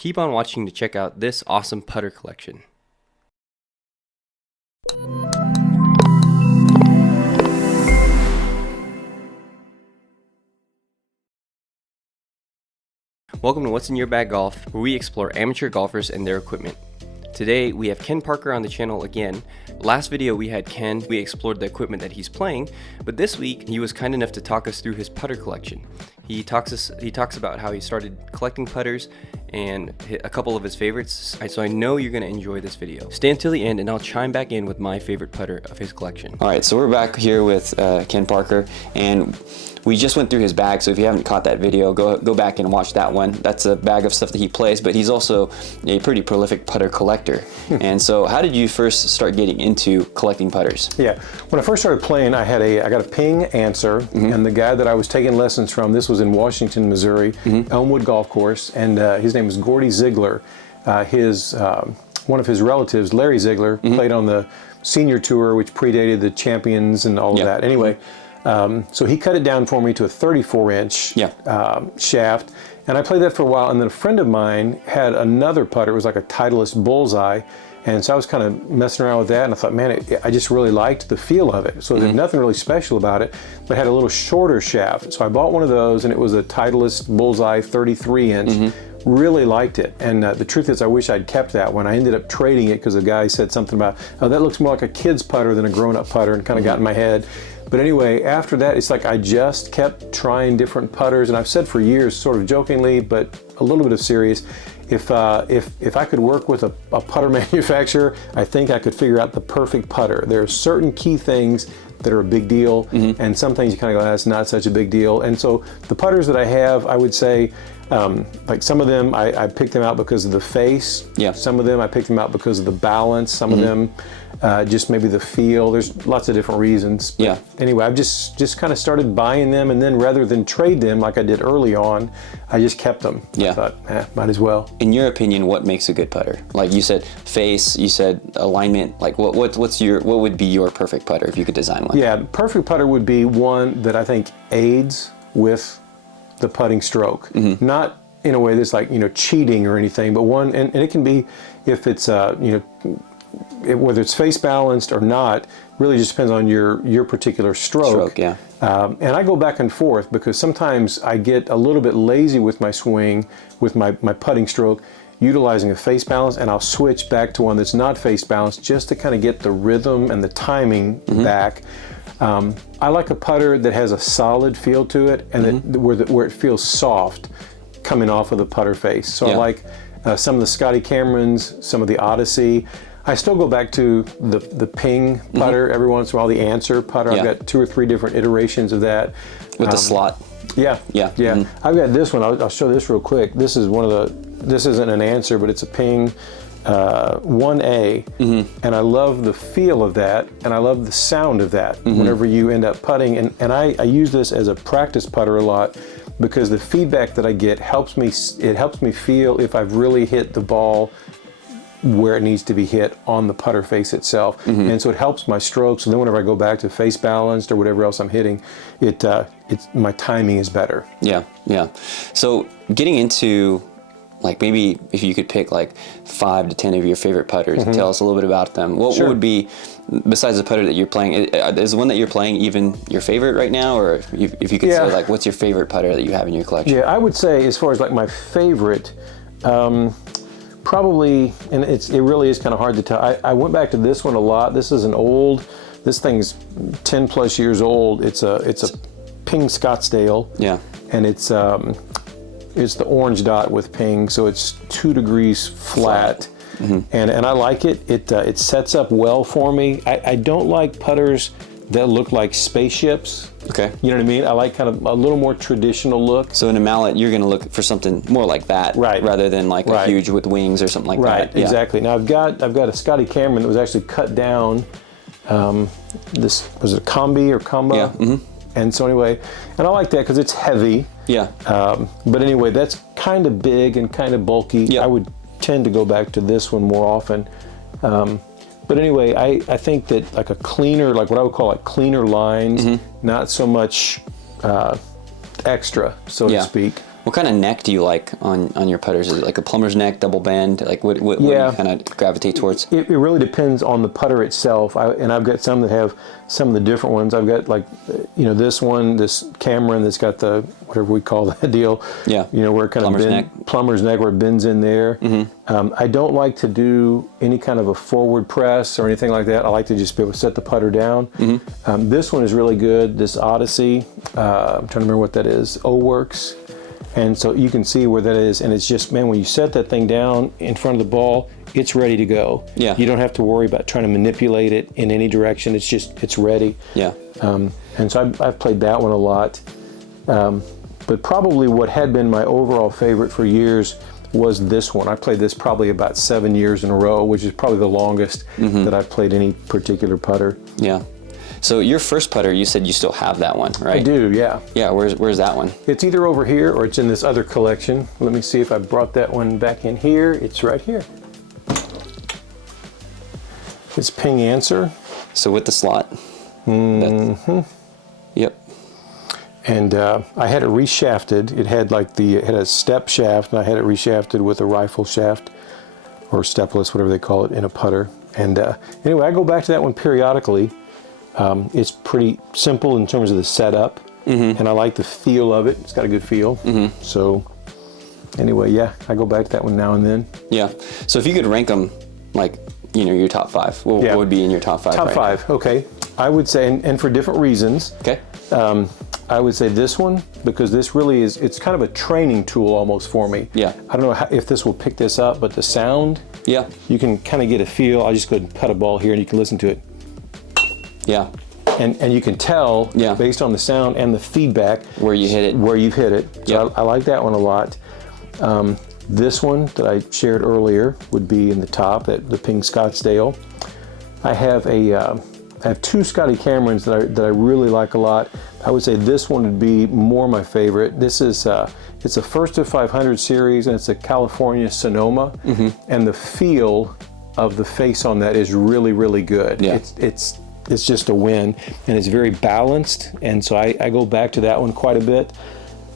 Keep on watching to check out this awesome putter collection. Welcome to What's in Your Bag Golf, where we explore amateur golfers and their equipment. Today we have Ken Parker on the channel again. Last video we had Ken, we explored the equipment that he's playing, but this week he was kind enough to talk us through his putter collection. He talks about how he started collecting putters and a couple of his favorites, so I know you're going to enjoy this video. Stay until the end and I'll chime back in with my favorite putter of his collection. Alright, so we're back here with Ken Parker, and we just went through his bag, so if you haven't caught that video, go back and watch that one. That's a bag of stuff that he plays, but he's also a pretty prolific putter collector. And so how did you first start getting into collecting putters? Yeah, when I first started playing, I got a Ping Answer, and the guy that I was taking lessons from, this was in Washington, Missouri, Elmwood Golf Course, and his name was Gordy Ziegler. One of his relatives, Larry Ziegler, played on the senior tour, which predated the Champions and all of that. Anyway, so he cut it down for me to a 34-inch shaft, and I played that for a while, and then a friend of mine had another putter. It was like a Titleist Bullseye, and so I was kind of messing around with that, and I thought, man, I just really liked the feel of it. So there's nothing really special about it, but it had a little shorter shaft. So I bought one of those, and it was a Titleist Bullseye 33-inch. Really liked it, and the truth is I wish I'd kept that one. I ended up trading it because a guy said something about, oh, that looks more like a kid's putter than a grown-up putter, and kind of got in my head. But anyway, after that, it's like I just kept trying different putters, and I've said for years, sort of jokingly, but a little bit of serious, if I could work with a putter manufacturer, I think I could figure out the perfect putter. There are certain key things that are a big deal, and some things you kind of go, that's not such a big deal. And so the putters that I have, I would say, like some of them, I picked them out because of the face. Yeah. Some of them I picked them out because of the balance. Some of them, just maybe the feel. There's lots of different reasons. But anyway, I've just kind of started buying them, and then rather than trade them like I did early on, I just kept them. I thought, might as well. In your opinion, what makes a good putter? Like you said, face. You said alignment. Like what would be your perfect putter if you could design one? Yeah, perfect putter would be one that I think aids with the putting stroke, not in a way that's like, cheating or anything, but one, and it can be, if it's, whether it's face balanced or not, really just depends on your particular stroke. And I go back and forth because sometimes I get a little bit lazy with my swing, with my putting stroke, utilizing a face balance, and I'll switch back to one that's not face balanced just to kind of get the rhythm and the timing back. I like a putter that has a solid feel to it, and where it feels soft coming off of the putter face. So I like some of the Scotty Camerons, some of the Odyssey. I still go back to the Ping putter every once in a while, the Answer putter. I've got 2 or 3 different iterations of that. With the slot. I've got this one. I'll show this real quick. This is this isn't an Answer, but it's a Ping 1A, and I love the feel of that, and I love the sound of that whenever you end up putting, and I use this as a practice putter a lot because the feedback that I get helps me feel if I've really hit the ball where it needs to be hit on the putter face itself, and so it helps my stroke. So then whenever I go back to face balanced or whatever else I'm hitting, my timing is better. So getting into, like, maybe if you could pick like 5 to 10 of your favorite putters and tell us a little bit about them. What would be, besides the putter that you're playing, is the one that you're playing even your favorite right now? Or if you could say, like, what's your favorite putter that you have in your collection? Yeah, I would say as far as like my favorite, probably, and it really is kind of hard to tell. I went back to this one a lot. This is this thing's 10 plus years old. It's a Ping Scottsdale. And it's the orange dot with Ping, so it's 2 degrees flat, and I like it. It sets up well for me. I don't like putters that look like spaceships. Okay. You know what I mean? I like kind of a little more traditional look. So in a mallet, you're going to look for something more like that, rather than like a huge with wings or something like that. Right, exactly. Now I've got a Scotty Cameron that was actually cut down. This was it a combi or combo? And so anyway, and I like that because it's heavy. But anyway, that's kind of big and kind of bulky. I would tend to go back to this one more often. But anyway, I think that like a cleaner, like what I would call like cleaner lines, not so much extra, so to speak. What kind of neck do you like on your putters? Is it like a plumber's neck, double bend? Like what do you kind of gravitate towards? It really depends on the putter itself. And I've got some that have some of the different ones. I've got like, this one, this Cameron that's got the, whatever we call that deal. Yeah. Where it kind of plumber's neck, where it bends in there. I don't like to do any kind of a forward press or anything like that. I like to just be able to set the putter down. This one is really good. This Odyssey, I'm trying to remember what that is, O-Works. And so you can see where that is, and it's just, man, when you set that thing down in front of the ball, it's ready to go. Yeah. You don't have to worry about trying to manipulate it in any direction. It's ready. Yeah. And so I've played that one a lot. But probably what had been my overall favorite for years was this one. I played this probably about 7 years in a row, which is probably the longest that I've played any particular putter. Yeah. So your first putter, you said you still have that one, right? I do, yeah. Yeah, where's that one? It's either over here or it's in this other collection. Let me see if I brought that one back in here. It's right here. It's Ping Answer. So with the slot. Yep. And I had it reshafted. It had it had a step shaft, and I had it reshafted with a rifle shaft, or stepless, whatever they call it, in a putter. And anyway, I go back to that one periodically. It's pretty simple in terms of the setup, and I like the feel of it. It's got a good feel. So anyway, yeah, I go back to that one now and then. Yeah. So if you could rank them, like, your top five, what would be in your top five? Top five, okay. I would say, and for different reasons. Okay. I would say this one, because this really is, it's kind of a training tool almost for me. Yeah. I don't know if this will pick this up, but the sound, yeah, you can kind of get a feel. I'll just go ahead and putt a ball here and you can listen to it. Yeah. And you can tell, based on the sound and the feedback, where you hit it. Where you've hit it. So Yep. I like that one a lot. This one that I shared earlier would be in the top, the Ping Scottsdale. I have two Scotty Camerons that I really like a lot. I would say this one would be more my favorite. This is it's a first of 500 series, and it's a California Sonoma, and the feel of the face on that is really, really good. Yeah. It's just a win, and it's very balanced, and so I go back to that one quite a bit.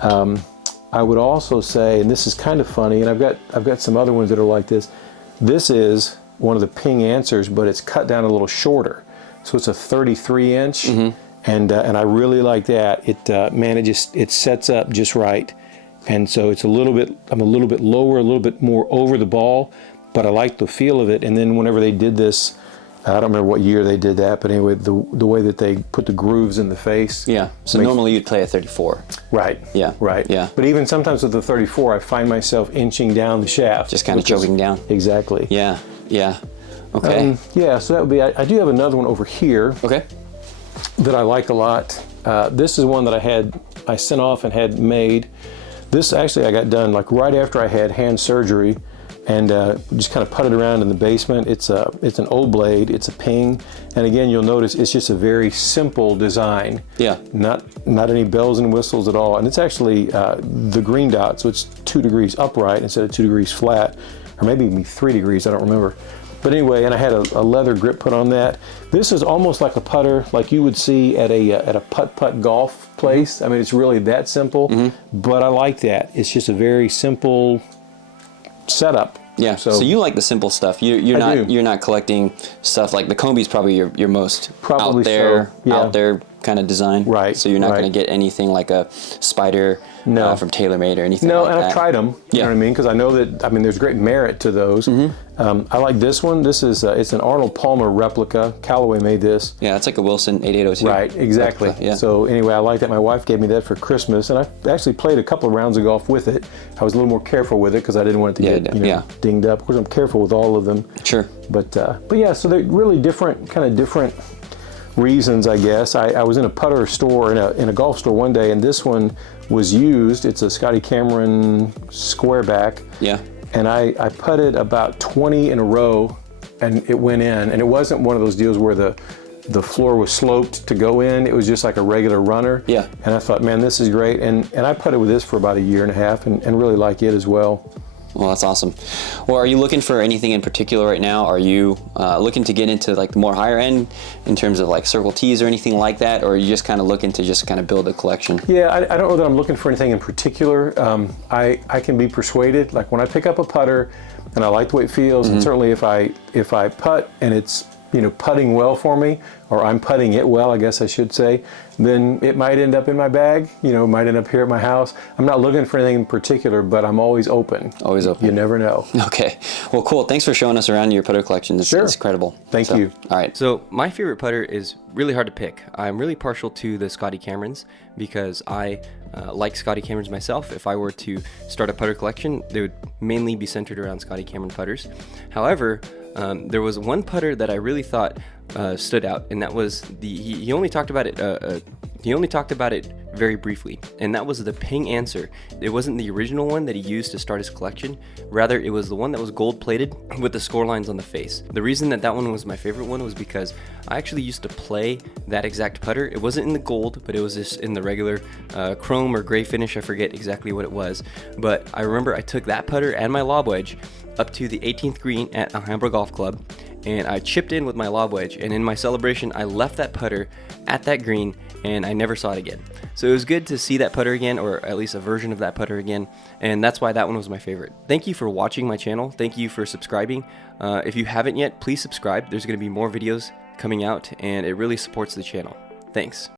I would also say, and this is kind of funny, and I've got some other ones that are like this. This is one of the Ping Answers, but it's cut down a little shorter, so it's a 33 inch, and I really like that. It sets up just right, and so it's I'm a little bit lower, a little bit more over the ball, but I like the feel of it. And then whenever they did this, I don't remember what year they did that, but anyway, the way that they put the grooves in the face. Yeah, so normally you'd play a 34. Right. Yeah. Right. Yeah. But even sometimes with the 34, I find myself inching down the shaft. Just kind of choking down. Exactly. Yeah, yeah. Okay. Yeah, so that would be, I do have another one over here. Okay. That I like a lot. This is one that I sent off and had made. This actually I got done like right after I had hand surgery, and just kind of putted around in the basement. It's an old blade, it's a Ping, and again you'll notice it's just a very simple design. Yeah. Not any bells and whistles at all, and it's actually the green dot, so it's 2 degrees upright instead of 2 degrees flat, or maybe even 3 degrees, I don't remember. But anyway, and I had a leather grip put on that. This is almost like a putter, like you would see at a putt-putt golf place. I mean, it's really that simple, but I like that. It's just a very simple setup. Yeah. So you like the simple stuff. You're not collecting stuff like the Combi's probably your most probably out there kind of design. Right. So you're not going to get anything like a Spider from TaylorMade or anything like that. No, and I've tried them. You know what I mean? Because I know that, there's great merit to those. I like this one. This is, it's an Arnold Palmer replica. Callaway made this. Yeah, it's like a Wilson 8802. Right, exactly. Replica, yeah. So anyway, I like that. My wife gave me that for Christmas, and I actually played a couple of rounds of golf with it. I was a little more careful with it because I didn't want it to get dinged up. Of course, I'm careful with all of them. Sure. But yeah, so they're really different reasons, I guess. I was in a putter store, in a golf store one day, and this one was used. It's a Scotty Cameron squareback. Yeah. And I putted about 20 in a row, and it went in. And it wasn't one of those deals where the floor was sloped to go in. It was just like a regular runner. Yeah. And I thought, man, this is great. And I putted with this for about 1.5 years and really like it as well. Well, that's awesome. Well, are you looking for anything in particular right now? Are you looking to get into like the more higher end in terms of like Circle T's or anything like that? Or are you just kind of looking to just kind of build a collection? Yeah, I don't know that I'm looking for anything in particular. I can be persuaded. Like when I pick up a putter and I like the way it feels, and certainly if I putt and it's, you know, putting well for me, or I'm putting it well, I guess I should say, then it might end up in my bag, you know, might end up here at my house. I'm not looking for anything in particular, but I'm always open. Always open. You never know. Okay. Well, cool. Thanks for showing us around your putter collection. It's incredible. Thank you. All right. So my favorite putter is really hard to pick. I'm really partial to the Scotty Camerons because I like Scotty Camerons myself. If I were to start a putter collection, they would mainly be centered around Scotty Cameron putters. However, there was one putter that I really thought stood out, and that was he only talked about it. He only talked about it very briefly, and that was the Ping Answer. It wasn't the original one that he used to start his collection. Rather, it was the one that was gold-plated with the score lines on the face. The reason that that one was my favorite one was because I actually used to play that exact putter. It wasn't in the gold, but it was just in the regular chrome or gray finish. I forget exactly what it was, but I remember I took that putter and my lob wedge up to the 18th green at Alhambra Golf Club, and I chipped in with my lob wedge, and in my celebration I left that putter at that green and I never saw it again. So it was good to see that putter again, or at least a version of that putter again, and that's why that one was my favorite. Thank you for watching my channel. Thank you for subscribing. If you haven't yet, please subscribe. There's going to be more videos coming out and it really supports the channel. Thanks.